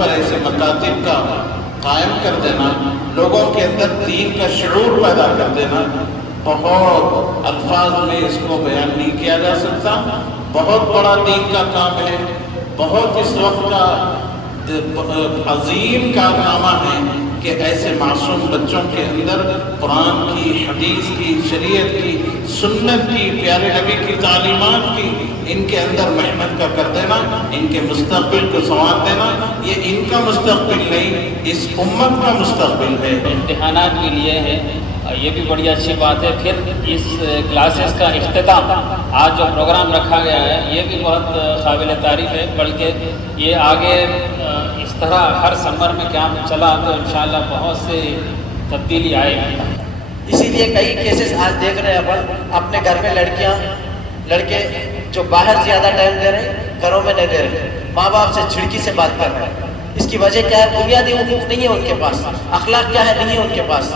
پر ایسے مکاتب کا قائم کر دینا، لوگوں کے اندر دین کا شعور پیدا کر دینا، بہت الفاظ میں اس کو بیان نہیں کیا جا سکتا، بہت بڑا دین کا کام ہے، بہت اس وقت کا عظیم کارنامہ ہے کہ ایسے معصوم بچوں کے اندر قرآن کی، حدیث کی، شریعت کی، سنت کی، پیارے نبی کی تعلیمات کی، ان کے اندر محنت کا کر دینا، ان کے مستقبل کو سنوار دینا۔ یہ ان کا مستقبل نہیں، اس امت کا مستقبل ہے۔ امتحانات کے لیے ہے، یہ بھی بڑی اچھی بات ہے۔ پھر اس کلاسز کا اختتام آج جو پروگرام رکھا گیا ہے یہ بھی بہت قابل تعریف ہے، بلکہ یہ آگے اس طرح ہر سمر میں کیمپ چلا تو انشاءاللہ بہت سے تبدیلی آئے گی۔ اسی لیے کئی کیسز آج دیکھ رہے ہیں اپن، اپنے گھر میں لڑکیاں لڑکے جو باہر زیادہ ٹائم دے رہے ہیں، گھروں میں نہیں دے رہے، ماں باپ سے چھڑکی سے بات کر رہے ہیں۔ اس کی وجہ کیا ہے؟ بنیادی حقوق نہیں ہے ان کے پاس، اخلاق کیا ہے نہیں ہے ان کے پاس۔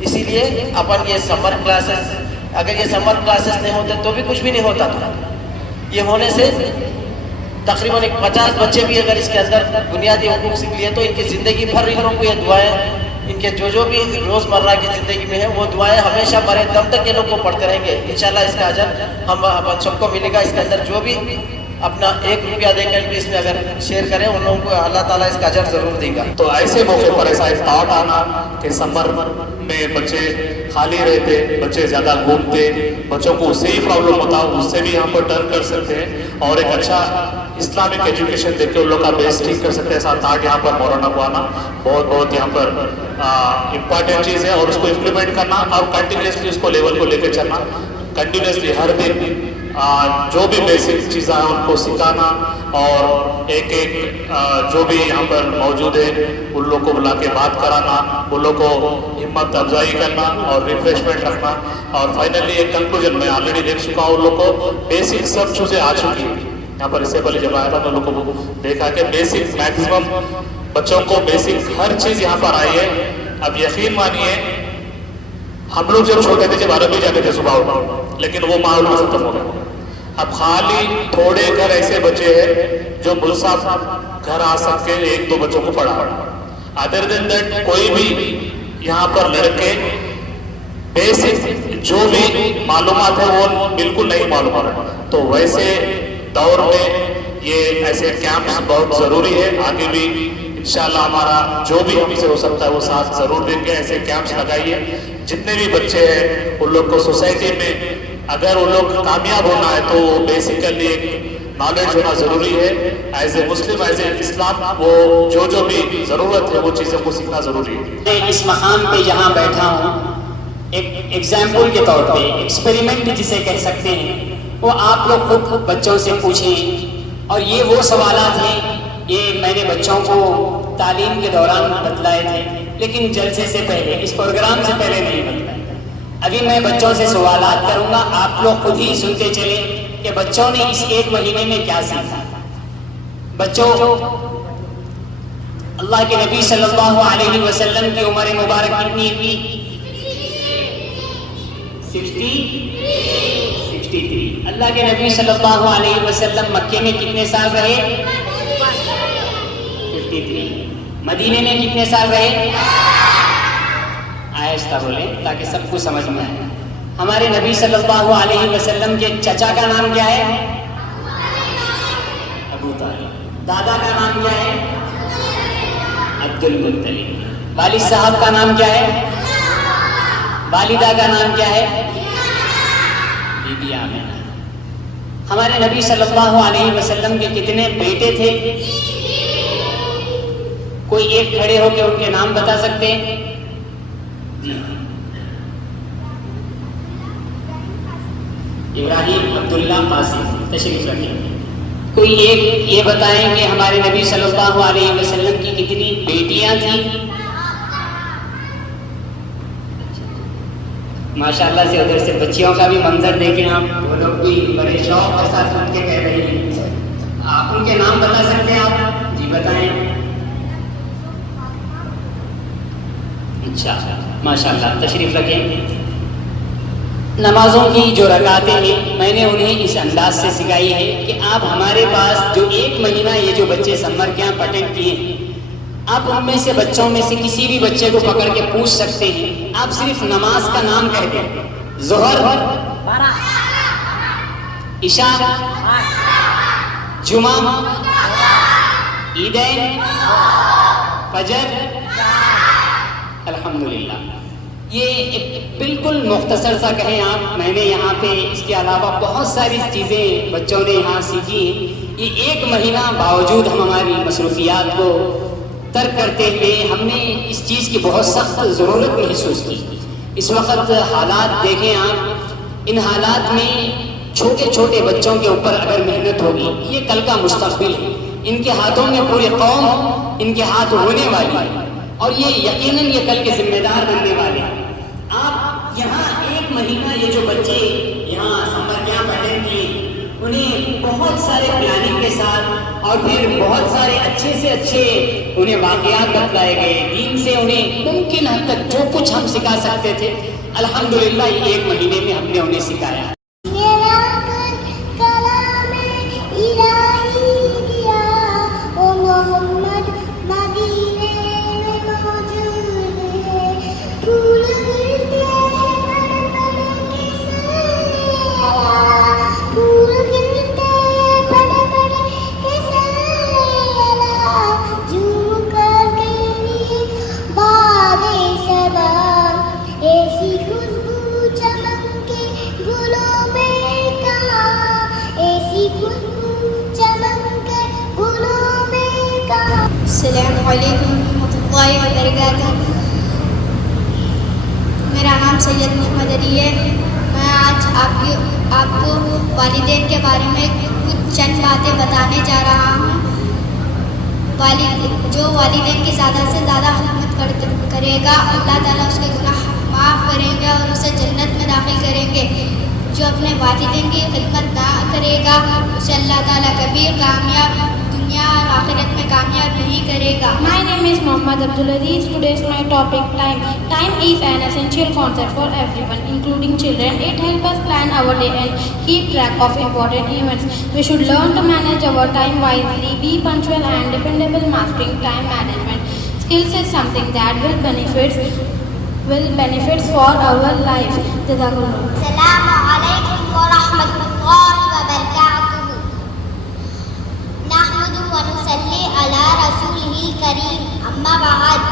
اسی لیے اپن یہ سمر کلاسز، اگر یہ سمر کلاسز نہیں ہوتے تو بھی کچھ بھی نہیں ہوتا تھا۔ یہ ہونے سے تقریباً 50 بچے بھی اگر اس کے اندر بنیادی حقوق سیکھ لیے تو ان کی زندگی بھر ان لوگوں کو یہ دعائیں، ان کے جو بھی روزمرہ کی زندگی میں ہے وہ دعائیں ہمیشہ مرے دم تک یہ لوگ کو پڑھتے رہیں گے۔ انشاءاللہ اس کا اجر ہم سب کو ملے گا۔ اس کے اندر جو بھی اپنا 1 روپیہ دے کر بھی اس میں اگر شیئر کریں ان لوگوں کو اللہ تعالیٰ اس کا اجر ضرور دے گا۔ تو ایسے موقع پر ایسا ایک تھاٹ آنا کہ سمر میں بچے خالی رہتے، بچے زیادہ گھومتے، بچوں کو اس سے ہی پرابلم ہوتا، اس سے بھی یہاں پر ٹرن کر سکتے ہیں اور ایک اچھا اسلامک ایجوکیشن دے کے ان لوگ کا بیس ٹھیک کر سکتے ہیں۔ ایسا تھاٹ یہاں پر مولانا کو آنا بہت یہاں پر امپورٹنٹ چیز ہے، اور اس کو امپلیمنٹ کرنا اور کنٹینیوسلی اس کو لیول کو لے کے چلنا، کنٹینیوسلی ہر دن جو بھی بیسک چیزیں ہیں ان کو سکھانا، اور ایک جو بھی یہاں پر موجود ہے ان لوگ کو بلا کے بات کرانا، ان لوگ کو ہمت افزائی کرنا اور ریفریشمنٹ رکھنا، اور فائنلی ایک کنکلوژن میں آلریڈی دیکھ چکا ہوں ان لوگ کو بیسک سب چیزیں آ چکی ہیں۔ یہاں پر اس سے پہلے جب آیا تھا تو ان لوگ کو دیکھا کہ بیسک میکسیمم بچوں کو بیسک ہر چیز یہاں پر آئی ہے۔ اب یقین مانیے ہم لوگ جب چھوٹے تھے جب عربی جاتے تھے صبح اٹھا، لیکن وہ ماحول ختم ہو گیا۔ اب خالی تھوڑے گھر ایسے بچے ہیں جو ملصاف گھر آ سکتے 1-2 بچوں کو پڑھا، ادر دین دیٹ کوئی بھی یہاں پر لڑکے بیسک جو بھی معلومات ہے وہ بالکل نہیں معلوم ہو رہا۔ تو ویسے دور میں یہ ایسے کیمپس بہت ضروری ہے، آگے بھی انشاءاللہ ہمارا جو بھی ہم سے ہو سکتا ہے وہ ساتھ ضرور دیں گے۔ ایسے کیمپس لگائیے، جتنے بھی بچے ہیں ان لوگ کو سوسائٹی میں اگر ان لوگ کامیاب ہونا ہے تو بیسیکلی ایک نالج ہونا ضروری ہے۔ As a Muslim, as a اسلام، وہ جو بھی ضرورت ہے وہ چیزیں کو سیکھنا ضروری ہے۔ میں اس مقام پہ یہاں بیٹھا ہوں ایک ایگزامپل کے طور پہ، ایکسپیریمنٹ جسے کہہ سکتے ہیں، وہ آپ لوگ خود بچوں سے پوچھیں، اور یہ وہ سوالات ہیں یہ میں نے بچوں کو تعلیم کے دوران بتلائے تھے، لیکن جلسے سے پہلے، اس پروگرام سے پہلے نہیں بتلائے۔ ابھی میں بچوں سے سوالات کروں گا، آپ لوگ خود ہی سنتے چلیں کہ بچوں نے اس 1 مہینے میں کیا سیکھا۔ بچوں، اللہ کے نبی صلی اللہ علیہ وسلم کی عمر مبارک کتنی تھی؟ 63۔ اللہ کے نبی صلی اللہ علیہ وسلم مکے میں کتنے سال رہے؟ 53۔ مدینے میں کتنے سال رہے؟ آہستہ بولیں تاکہ سب کو سمجھ میں آئے۔ ہمارے نبی صلی اللہ علیہ وسلم کے چچا کا نام کیا ہے؟ ابو طالب۔ دادا کا نام کیا ہے؟ عبد المطلب۔ والد صاحب کا نام کیا ہے؟ والدہ کا نام کیا ہے؟ بی بی آمنہ۔ ہمارے نبی صلی اللہ علیہ وسلم کے کتنے بیٹے تھے؟ کوئی ایک کھڑے ہو کے ان کے نام بتا سکتے ہیں؟ جی، ابراہیم، عبداللہ، قاسم، تشریف رکھیں۔ کوئی ایک یہ بتائیں کہ ہمارے نبی صلی اللہ علیہ وسلم کی کتنی بیٹیاں تھیں؟ ماشاءاللہ سے ادھر سے بچیوں کا بھی منظر دیکھیں آپ، وہ لوگ بھی بڑے شوق کے ساتھ سن کے کہہ رہے ہیں۔ آپ ان کے نام بتا سکتے ہیں آپ؟ جی بتائیں۔ اچھا، ماشاءاللہ، تشریف رکھیں۔ نمازوں کی جو رکعتیں ہیں میں نے انہیں اس انداز سے سکھائی ہے کہ آپ ہمارے پاس جو 1 مہینہ یہ جو بچے سمر کیمپ اٹینڈ کیے آپ ان میں سے بچوں میں سے کسی بھی بچے کو پکڑ کے پوچھ سکتے ہیں، آپ صرف نماز کا نام کہہ دیں، ظہر، عشاء، جمعہ، عیدین، فجر، الحمدللہ. یہ ایک بالکل مختصر سا کہیں آپ، میں نے یہاں پہ اس کے علاوہ بہت ساری چیزیں بچوں نے یہاں سیکھی ہیں. یہ ایک مہینہ باوجود ہم ہماری مصروفیات کو ترک کرتے ہوئے ہم نے اس چیز کی بہت سخت ضرورت محسوس کی. اس وقت حالات دیکھیں آپ، ان حالات میں چھوٹے چھوٹے بچوں کے اوپر اگر محنت ہوگی، یہ کل کا مستقبل ہے، ان کے ہاتھوں میں پوری قوم ان کے ہاتھ ہونے والی ہے، اور یہ یقیناً یہ کل کے ذمہ دار بننے والے ہیں. آپ یہاں ایک مہینہ یہ جو بچے یہاں سمر کیمپ اٹینڈ کیے، انہیں بہت سارے پلاننگ کے ساتھ اور پھر بہت سارے اچھے سے اچھے انہیں واقعات بتلائے گئے، دین سے انہیں ممکن حد تک جو کچھ ہم سکھا سکتے تھے الحمدللہ یہ ایک مہینے میں ہم نے انہیں سکھایا. السلام علیکم ورحمۃ اللہ وبرکاتہ. میرا نام سید محمد علی ہے. میں آج آپ کو والدین کے بارے میں کچھ چند باتیں بتانے جا رہا ہوں. جو والدین کی زیادہ سے زیادہ خدمت کرے گا، اللہ تعالیٰ اس کے گناہ معاف کریں گے اور اسے جنت میں داخل کریں گے. جو اپنے والدین کی خدمت نہ کرے گا اسے اللہ تعالیٰ کبھی دنیا اور آخرت میں کامیاب نہیں کرے گا. My name is Mohammad Abdul Aziz. Today's my topic time. Time is an essential concept for everyone, including children. It helps us plan our day and keep track of important events. We should learn to manage our time wisely, be punctual and dependable. Mastering time management skills is something that will benefits for our life. Jazakallah. السلام علیکم ورحمۃ اللہ وبرکاتہ. نحمد ونصلی علی رسولہ الکریم. اما بعد.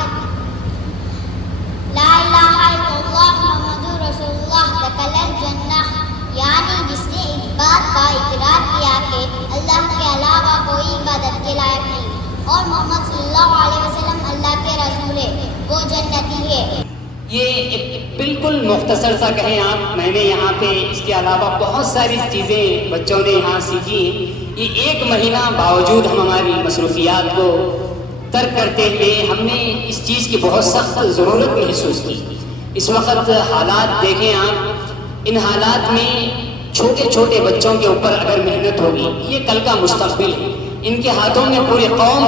لا الہ الا اللہ محمد رسول اللہ دخل الجنہ، یعنی جس نے اس بات کا اقرار کیا کہ اللہ کے علاوہ کوئی عبادت کے لائق نہیں اور محمد صلی اللہ علیہ وسلم اللہ کے رسول ہے، وہ جنتی ہے. یہ ایک بالکل مختصر سا کہیں آپ، میں نے یہاں پہ اس کے علاوہ بہت ساری چیزیں بچوں نے یہاں سیکھی ہیں. یہ ایک مہینہ باوجود ہم ہماری مصروفیات کو ترک کرتے ہوئے ہم نے اس چیز کی بہت سخت ضرورت محسوس کی. اس وقت حالات دیکھیں آپ، ان حالات میں چھوٹے چھوٹے بچوں کے اوپر اگر محنت ہوگی، یہ کل کا مستقبل ہے، ان کے ہاتھوں میں پوری قوم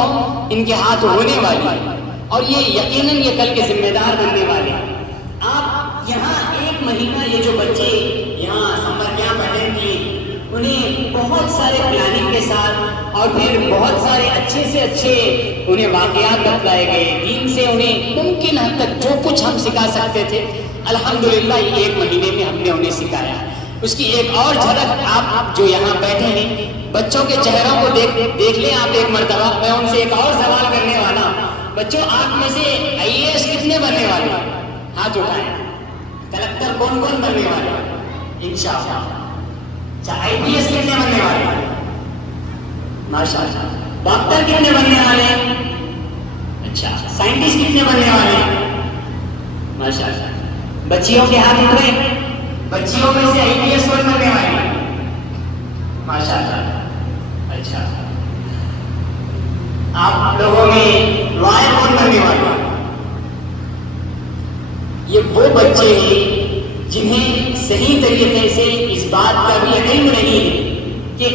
ان کے ہاتھ ہونے والی ہے، اور یہ یقیناً یہ کل کے ذمہ دار بننے والے ہیں. آپ یہاں ایک مہینہ یہ جو بچے یہاں سمر کیمپ اٹینڈ کیے، انہیں بہت سارے پلاننگ کے ساتھ اور پھر بہت سارے اچھے سے اچھے انہیں واقعات بتلائے گئے، دین سے انہیں ممکن حد تک جو کچھ ہم سکھا سکتے تھے الحمدللہ یہ ایک مہینے میں ہم نے انہیں سکھایا. اس کی ایک اور جھلک آپ جو یہاں بیٹھے ہیں بچوں کے چہروں کو دیکھ لیں آپ ایک مرتبہ. میں ان سے ایک اور سوال کرنے والا ہوں. بچوں، آپ میں سے IAS کتنے بننے والے ہیں؟ ہاتھ اٹھائیں. کلکٹر کون کون بننے والے ہیں انشاءاللہ؟ اچھا، IPS کتنے بننے والے ہیں؟ ماشاءاللہ. ڈاکٹر کتنے بننے والے ہیں؟ اچھا. سائنٹسٹ کتنے بننے والے ہیں؟ ماشاءاللہ. بچیوں کے ہاتھ اٹھ رہے ہیں. بچیوں میں سے IPS کون بننے والے ہیں؟ ماشاءاللہ. اچھا. آپ لوگوں میں لائر کون بننے والے ہیں؟ یہ وہ بچے ہیں جنہیں صحیح طریقے سے اس بات کا بھی علم نہیں ہے کہ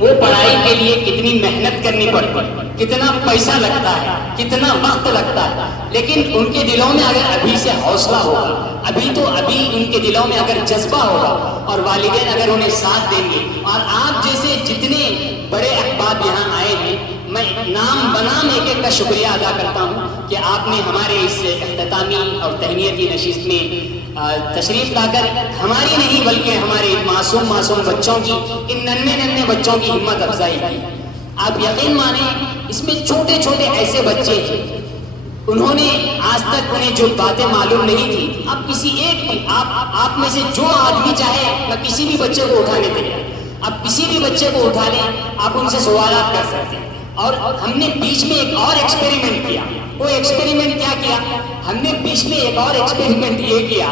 وہ پڑھائی کے لیے کتنی محنت کرنی پڑتی ہے، کتنا پیسہ لگتا ہے، کتنا وقت لگتا ہے. لیکن ان کے دلوں میں اگر ابھی سے حوصلہ ہوگا، ابھی ان کے دلوں میں اگر جذبہ ہوگا اور والدین اگر انہیں ساتھ دیں گے، اور آپ جیسے جتنے بڑے احباب یہاں آئے ہیں، میں میں نام بنام ایک ایک کا شکریہ ادا کرتا ہوں کہ آپ نے ہمارے اس اختتامی اور تہنیتی نشست میں تشریف لا کر ہماری نہیں بلکہ ہمارے معصوم بچوں کی، ان ننھے بچوں کی ہمت افزائی کی۔ آپ یقین مانیں اس میں چھوٹے چھوٹے ایسے بچے ہیں، انہوں نے آج تک انہیں جو باتیں معلوم نہیں تھی، آپ کسی ایک بھی آپ میں سے جو آدمی چاہے میں کسی بھی بچے کو اٹھانے کے لیے، آپ کسی بھی بچے کو اٹھا لیں، آپ ان سے سوالات کر سکتے ہیں۔ اور ہم نے بیچ میں ایک اور ایکسپیریمنٹ کیا۔ وہ ایکسپیریمنٹ کیا کیا؟ ہم نے بیچ میں ایک اور ایکسپیریمنٹ یہ کیا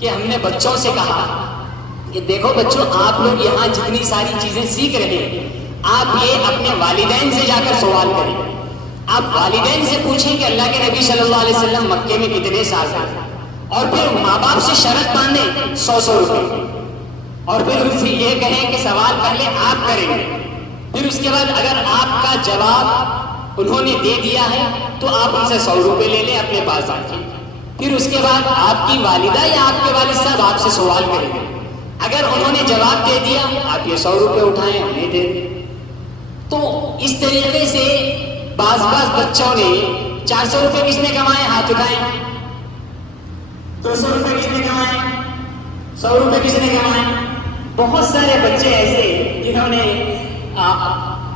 کہ ہم نے بچوں سے کہا کہ دیکھو بچوں، آپ لوگ یہاں جتنی ساری چیزیں سیکھ رہے ہیں، آپ یہ اپنے والدین سے جا کر سوال کریں۔ آپ والدین سے پوچھیں کہ اللہ کے نبی صلی اللہ علیہ وسلم مکے میں کتنے سال رہے، اور پھر ماں باپ سے شرط باندھیں 100 روپے، اور پھر ان سے یہ کہیں کہ سوال پہلے آپ کریں گے، پھر اس کے بعد اگر آپ کا جواب انہوں نے دے دیا ہے تو آپ ان سے 100 روپے لے لیں، اپنے پاس رکھیں۔ پھر اس کے بعد آپ کی والدہ یا آپ کے والد صاحب آپ سے سوال کریں گے، اگر انہوں نے جواب دے دیا آپ یہ 100 روپے اٹھائیں، انہیں دے دیں۔ تو اس طریقے سے بعض بچوں نے 400 روپے کس نے کمائے؟ ہاتھ اٹھائیں۔ 200 روپے کس نے کمائے؟ 100 روپے کس نے کمائے؟ بہت سارے بچے ایسے جنہوں نے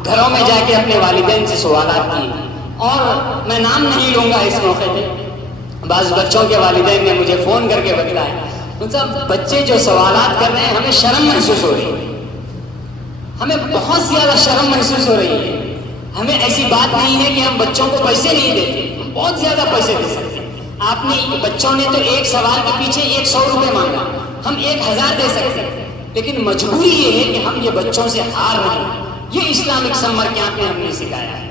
گھروں میں جا کے اپنے والدین سے سوالات کیے، اور میں نام نہیں لوں گا اس موقع پہ، بعض بچوں کے والدین نے مجھے فون کر کے بتلایا مطلب بچے جو سوالات کر رہے ہیں ہمیں شرم محسوس ہو رہی ہے، ہمیں بہت زیادہ شرم محسوس ہو رہی ہے۔ ہمیں ایسی بات نہیں ہے کہ ہم بچوں کو پیسے نہیں دیتے، ہم بہت زیادہ پیسے دے سکتے ہیں۔ آپ نے بچوں نے تو ایک سوال کے پیچھے 100 روپے مانگا، ہم 1000 دے سکتے ہیں، لیکن مجبوری یہ ہے کہ ہم یہ بچوں سے ہار رہے ہیں۔ یہ اسلامک سمر کیمپ میں ہم نے سکھایا ہے۔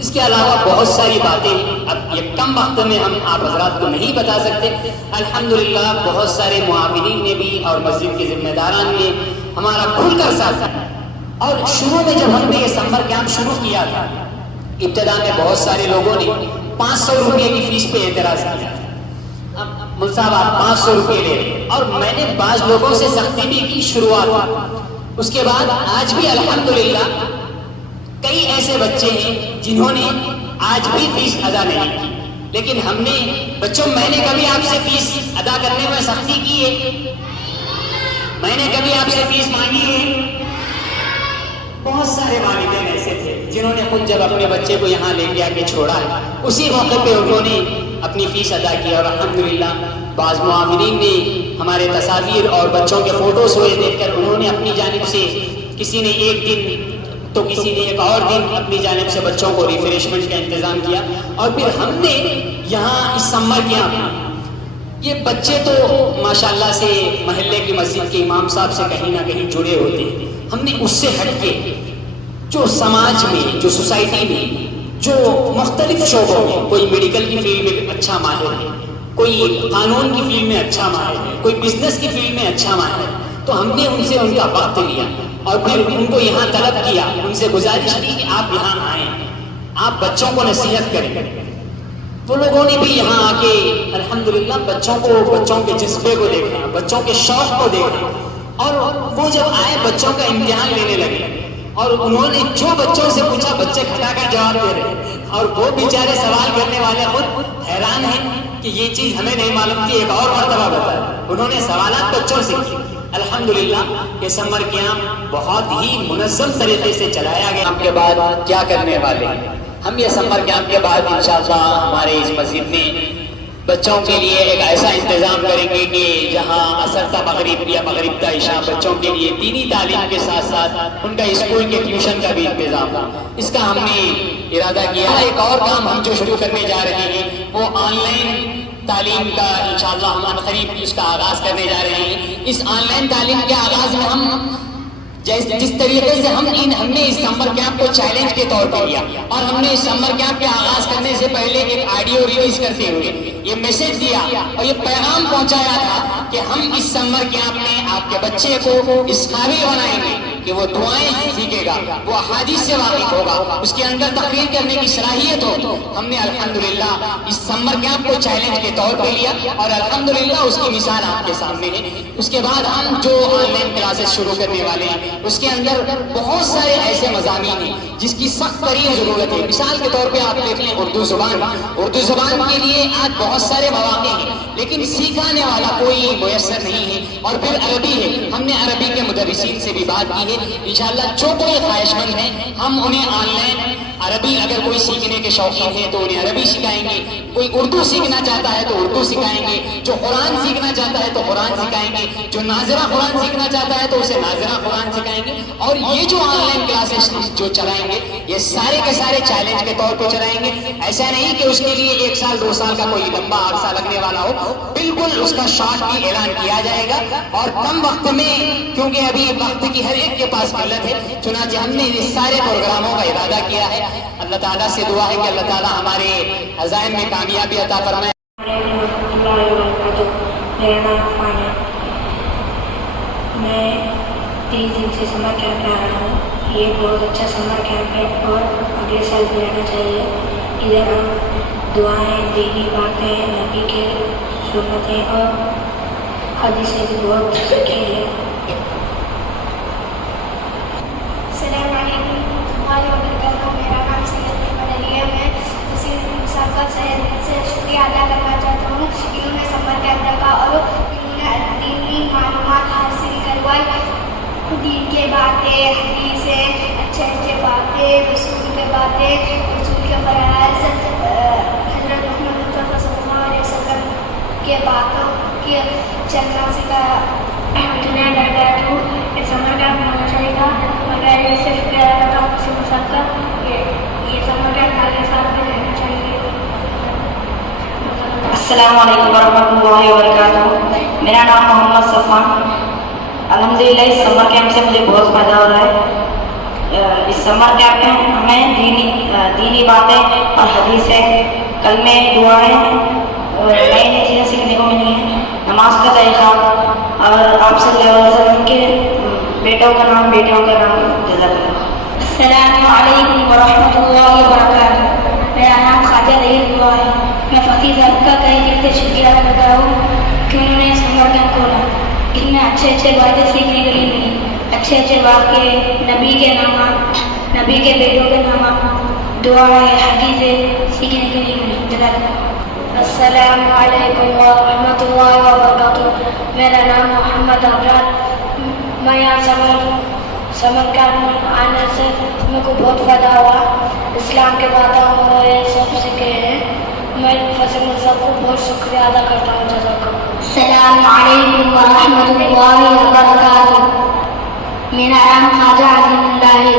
اس کے علاوہ بہت ساری باتیں اب یہ کم وقت میں ہم آپ حضرات کو نہیں بتا سکتے۔ الحمدللہ بہت سارے معاونین نے بھی اور مسجد کے ذمہ داران نے ہمارا کھل کر ساتھ دیا، اور شروع میں جب ہم نے یہ سمر کیمپ شروع کیا تھا، ابتدا میں بہت سارے لوگوں نے 500 روپے کی فیس پہ اعتراض کیا۔ اب مل صاحب آپ 500 روپے لے رہے، اور میں نے بعض لوگوں سے سختی بھی کی شروعات۔ اس کے بعد آج بھی الحمدللہ کئی ایسے بچے ہیں جنہوں نے آج بھی فیس ادا نہیں کی، لیکن ہم نے بچوں میں نے کبھی آپ سے فیس ادا کرنے میں سختی کی ہے؟ میں نے کبھی آپ سے فیس مانگی ہے؟ بہت سارے والدین ایسے تھے جنہوں نے خود جب اپنے بچے کو یہاں لے کے آ کے چھوڑا ہے اسی موقع پہ انہوں نے اپنی فیس ادا کی، اور الحمدللہ بعض معاونین نے ہمارے تصاویر اور بچوں کے فوٹوز ہوئے دیکھ کر انہوں نے اپنی جانب سے، کسی نے ایک دن تو کسی نے ایک اور دن اپنی جانب سے بچوں کو ریفریشمنٹ کا انتظام کیا۔ اور پھر ہم نے یہاں اس سمر کیمپ، یہ بچے تو ماشاءاللہ سے محلے کی مسجد کے امام صاحب سے کہیں نہ کہیں جڑے ہوتے ہیں، ہم نے اس سے ہٹ کے جو سماج میں، جو سوسائٹی میں، جو مختلف شعبوں میں، کوئی میڈیکل کی فیلڈ میں اچھا ماہر ہے، کوئی قانون کی فیلڈ میں اچھا ماہر ہے، کوئی بزنس کی فیلڈ میں اچھا ماہر ہے، تو ہم نے ان سے ان کا وقت لیا اور پھر ان کو یہاں طلب کیا، ان سے گزارش کی کہ آپ یہاں آئیں، آپ بچوں کو نصیحت کریں۔ وہ لوگوں نے بھی یہاں آ کے الحمدللہ بچوں کے جذبے کو دیکھا، بچوں کے شوق کو دیکھا، اور وہ جب آئے بچوں کا امتحان لینے لگے، اور انہوں نے جو بچوں سے پوچھا بچے کھٹا کر جواب دے رہے، اور وہ بیچارے سوال کرنے والے خود حیران ہیں کہ یہ چیز ہمیں نہیں معلوم تھی، ایک اور مرتبہ بتایا۔ انہوں نے سوالات بچوں سے کی۔ الحمدللہ یہ سمر کیمپ بہت ہی منظم طریقے سے چلایا گیا۔ کیمپ کے بعد کیا کرنے والے ہیں ہم؟ یہ سمر کیمپ کے بعد انشاءاللہ ہمارے اس مسجد میں بچوں کے لیے ایک ایسا انتظام کریں گے کہ جہاں عصر تا مغرب یا مغرب تا عشاء بچوں کے لیے دینی تعلیم کے ساتھ ساتھ ان کا اسکول کے ٹیوشن کا بھی انتظام ہو۔ اس کا ہم نے ارادہ کیا۔ ایک اور کام ہم جو شروع کرنے جا رہے ہیں وہ آن لائن تعلیم کا انشاءاللہ ہم عنقریب اس کا آغاز کرنے جا رہے ہیں۔ اس آن لائن تعلیم کے آغاز میں ہم جس طریقے سے ہم نے اس سمر کیمپ کو چیلنج کے طور پر لیا، اور ہم نے اس سمر کیمپ کے آغاز کرنے سے پہلے ایک آڈیو ریلیز کرتے ہوئے یہ میسج دیا اور یہ پیغام پہنچایا تھا کہ ہم اس سمر کیمپ میں آپ کے بچے کو اس قابل بنائیں گے کہ وہ دعائیں سیکھے گا، وہ احادیث سے واقف ہوگا، اس کے اندر تقریر کرنے کی صلاحیت ہو. ہم نے الحمدللہ اس سمر کیمپ کو چیلنج کے طور پہ لیا اور الحمدللہ اس کی مثال آپ کے سامنے ہے. اس کے بعد ہم جو آن لائن کلاسز شروع کرنے والے ہیں اس کے اندر بہت سارے ایسے مضامین ہیں جس کی سخت ترین ضرورت ہے. مثال کے طور پہ آپ دیکھ لیں اردو زبان کے لیے آج بہت سارے مواقع ہیں لیکن سکھانے والا کوئی میسر نہیں ہے. اور پھر عربی ہے، ہم نے عربی کے مدرسین سے بھی بات کی ہے. انشاءاللہ جو کوئی خواہش مند ہیں ہم انہیں آن لائن عربی، اگر کوئی سیکھنے کے شوقین ہیں تو انہیں عربی سکھائیں گے، کوئی اردو سیکھنا چاہتا ہے تو اردو سکھائیں گے، جو قرآن سیکھنا چاہتا ہے تو قرآن سکھائیں گے، جو ناظرہ قرآن سیکھنا چاہتا ہے تو اسے ناظرہ قرآن سکھائیں گے. اور یہ جو آن لائن کلاسز جو چلائیں گے یہ سارے کے سارے چیلنج کے طور پہ چلائیں گے. ایسا نہیں کہ اس کے لیے 1 سال 2 سال کا کوئی لمبا عرصہ لگنے والا ہو، بالکل اس کا شارٹ بھی اعلان کیا جائے گا اور کم وقت میں، کیونکہ ابھی وقت کی ہر ایک کے پاس قلت ہے، چنانچہ ہم نے اس سارے پروگراموں کا ارادہ کیا ہے. اللہ تعالیٰ سے دعا ہے کہ اللہ تعالیٰ ہمارے عزائم میں کامیابی عطا فرمائے. میرا نام عرفان ہے. میں 3 دن سے سمر کیمپ میں آ رہا ہوں. یہ بہت اچھا سمر کیمپ ہے اور اگلے سال بھی آنا چاہیے. ادھر ہم دعائیں، دینی باتیں، نبی کے سنتیں اور حدیثیں بھی بہت سیکھی ہیں. السلام علیکم ورحمۃ اللہ وبرکاتہ. میرا نام سید احمد علی ہے. میں اسی مسابقہ سے شکریہ ادا کرنا چاہتا ہوں. انہوں نے سمر کیمپ رکھا اور انہوں نے دینی معلومات حاصل کروائی. دین کے باتیں، حدیثیں، اچھے باتیں، رسول کے باتیں، رسول کے فرائض، حضرت محمد مصطفیٰ صلی اللہ علیہ وسلم کے باتوں کے چلنا سکھایا. میں ڈرتا ہوں کہ سمر کیمپ ہونا چاہیے گا. میں اس سے شکریہ ادا کرتا ہوں کسی مسابقہ یہ سمر کیمپ ہمارے ساتھ بھی رہنا چاہیے. السلام علیکم ورحمۃ اللہ وبرکاتہ. میرا نام محمد صفان. الحمدللہ اس سمر کیمپ سے مجھے بہت فائدہ ہو رہا ہے. اس سمر کیمپ میں ہمیں دینی باتیں اور حدیثیں، کلمے، دعائیں اور نئی نئی چیزیں سیکھنے کو ملی ہیں. نماز کا طریقہ اور آپ صلی اللہ علیہ وسلم کے بیٹوں کا نام، بیٹیوں کا نام. جزاک اللہ. السلام علیکم ورحمۃ اللہ وبرکاتہ. میرا نام خواجہ رحیم اللہ ہے. میں فقیر صاحب کا کئی دل سے شکریہ ادا کرتا ہوں کہ انہوں نے سمر کیمپ کھولا. اس میں اچھے باتیں سیکھنے کے لیے ملی، اچھے واقعے، نبی کے نامات، نبی کے بیٹوں کے نامات، دعائیں، حدیثیں سیکھنے کے لیے ملی. جزاک اللہ. السلام علیکم ورحمۃ اللہ وبرکاتہ. میرا نام محمد ابرار. میں یہاں سمر کیمپ آنے سے میرے کو بہت فائدہ ہوا. اسلام کے باتیں ہمیں سب سیکھے ہیں. میں فضل صاحب کو بہت شکریہ ادا کرتا ہوں. جزاک اللہ. السلام علیکم ورحمۃ اللہ وبرکاتہ. میرا نام خواجہ عظیم اللہ ہے.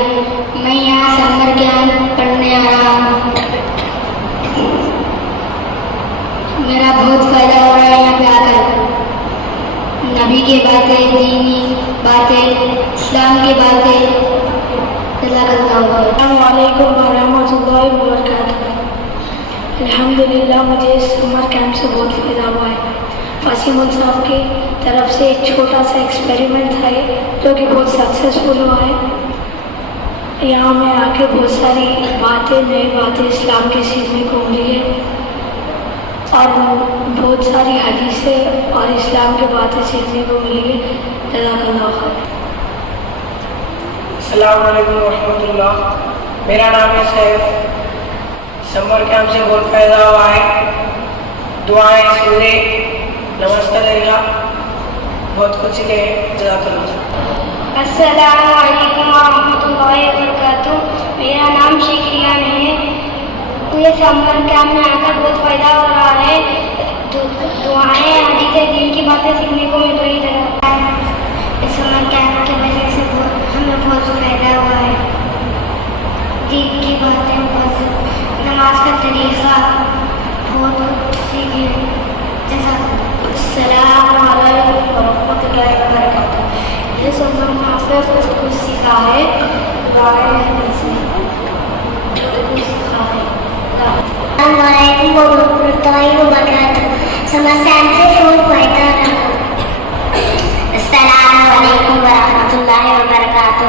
میں یہاں سمر کیمپ پڑھنے آ رہا ہوں. میرا بہت فائدہ ہو رہا ہے یہاں پہ آ کر. نبی کی باتیں، دینی باتیں، اسلام کی باتیں. السلام علیکم ورحمۃ اللہ وبرکاتہ. الحمدللہ مجھے اس سمر کیمپ سے بہت فائدہ ہوا ہے. فاسم صاحب کی طرف سے ایک چھوٹا سا ایکسپیریمنٹ تھا جو کہ بہت سکسیزفل ہوا ہے. یہاں میں آ کے بہت ساری باتیں، نئی باتیں اسلام کی سیکھنے کو ملی ہے اور بہت ساری حدیثیں اور اسلام کی باتیں سیکھنے کو ملی ہے. جزاک اللہ خیر. السلام علیکم ورحمۃ اللہ. میرا نام ہے سیف. سمر کیمپ سے بہت فائدہ ہوا ہے. دعائیں، سورے، نماز کا طریقہ بہت کچھ سیکھے ہیں. جزاک اللہ. السلام علیکم ورحمۃ اللہ وبرکاتہ. میرا نام شیخ ریان ہے. مجھے سمر کیمپ میں آ کر بہت فائدہ ہو رہا ہے. دعائیں، حدیثیں، دین کی باتیں سیکھنے کو مل رہی ہے. اس سمر کیمپ کی وجہ سے ہمیں بہت فائدہ ہوا ہے. دین کی باتیں، نماز کا طریقہ بہت کچھ سیکھے. السلام علیکم ورحمۃ اللہ وبرکاتہ. یہ سمر کیمپ میں بہت کچھ سیکھا ہے. السلام علیکم ورحمۃ اللہ وبرکاتہ. سمر کیمپ سے بہت فائدہ رہا. السلام علیکم ورحمۃ اللہ وبرکاتہ.